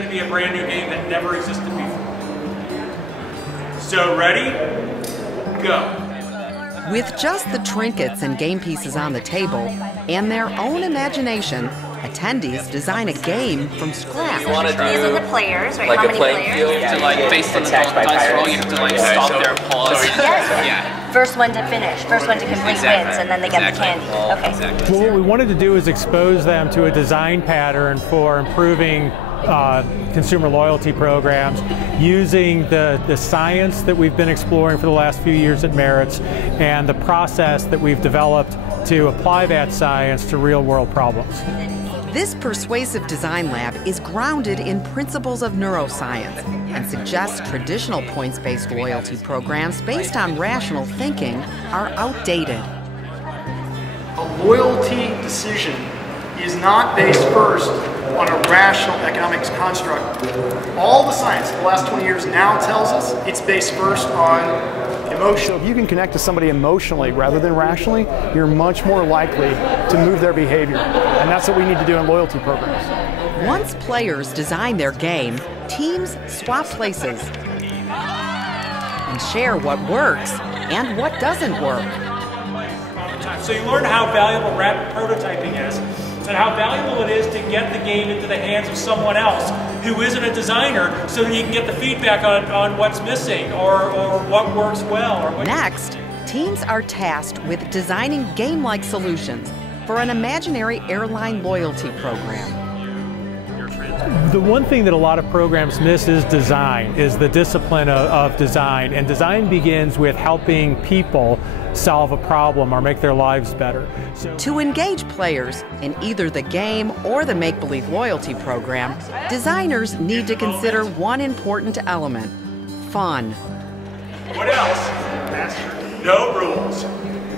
going to be a brand new game that never existed before. So ready? Go. With just the trinkets and game pieces on the table and their own imagination, attendees design a game from scratch. These are the players, right? Like how a many playing players? field? To like based on the dice roll, you have to like stop there, pause. Yes. Yeah. First one to finish, first one to complete wins, and then they get the candy. Okay. Exactly. Well, what we wanted to do is expose them to a design pattern for improving consumer loyalty programs using the science that we've been exploring for the last few years at Maritz and the process that we've developed to apply that science to real-world problems. This persuasive design lab is grounded in principles of neuroscience and suggests traditional points-based loyalty programs based on rational thinking are outdated. A loyalty decision is not based first on a rational economics construct. All the science the last 20 years now tells us it's based first on emotion. So if you can connect to somebody emotionally rather than rationally, you're much more likely to move their behavior. And that's what we need to do in loyalty programs. Once players design their game, teams swap places and share what works and what doesn't work. So you learn how valuable rapid prototyping is and how valuable it is to get the game into the hands of someone else who isn't a designer so that you can get the feedback on what's missing or what works well. Or what Next, teams are tasked with designing game-like solutions for an imaginary airline loyalty program. The one thing that a lot of programs miss is design, is the discipline of design. And design begins with helping people solve a problem or make their lives better. To engage players in either the game or the make-believe loyalty program, designers need to consider one important element: fun. What else? No rules.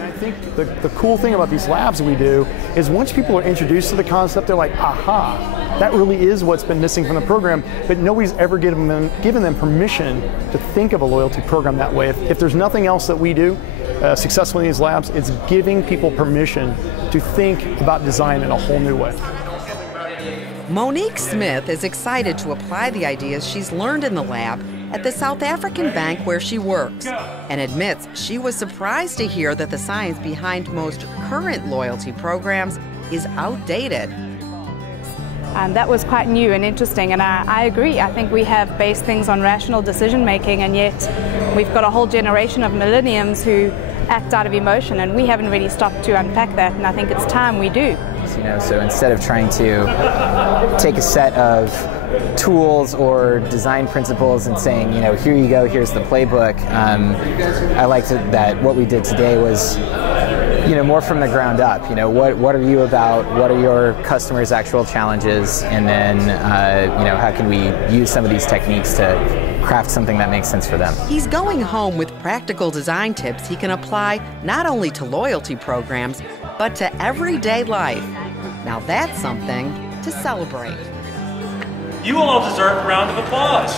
I think the cool thing about these labs we do is once people are introduced to the concept, they're like, aha, that really is what's been missing from the program, but nobody's ever given them permission to think of a loyalty program that way. If there's nothing else that we do successfully in these labs, it's giving people permission to think about design in a whole new way. Monique Smith is excited to apply the ideas she's learned in the lab at the South African bank where she works, and admits she was surprised to hear that the science behind most current loyalty programs is outdated. That was quite new and interesting, and I agree. I think we have based things on rational decision making, and yet we've got a whole generation of millenniums who act out of emotion, and we haven't really stopped to unpack that, and I think it's time we do. You know, so instead of trying to take a set of tools or design principles and saying, you know, here you go, here's the playbook, I liked that what we did today was, you know, more from the ground up. You know, what are you about? What are your customers' actual challenges? And then, you know, how can we use some of these techniques to craft something that makes sense for them? He's going home with practical design tips he can apply not only to loyalty programs, but to everyday life. Now that's something to celebrate. You will all deserve a round of applause.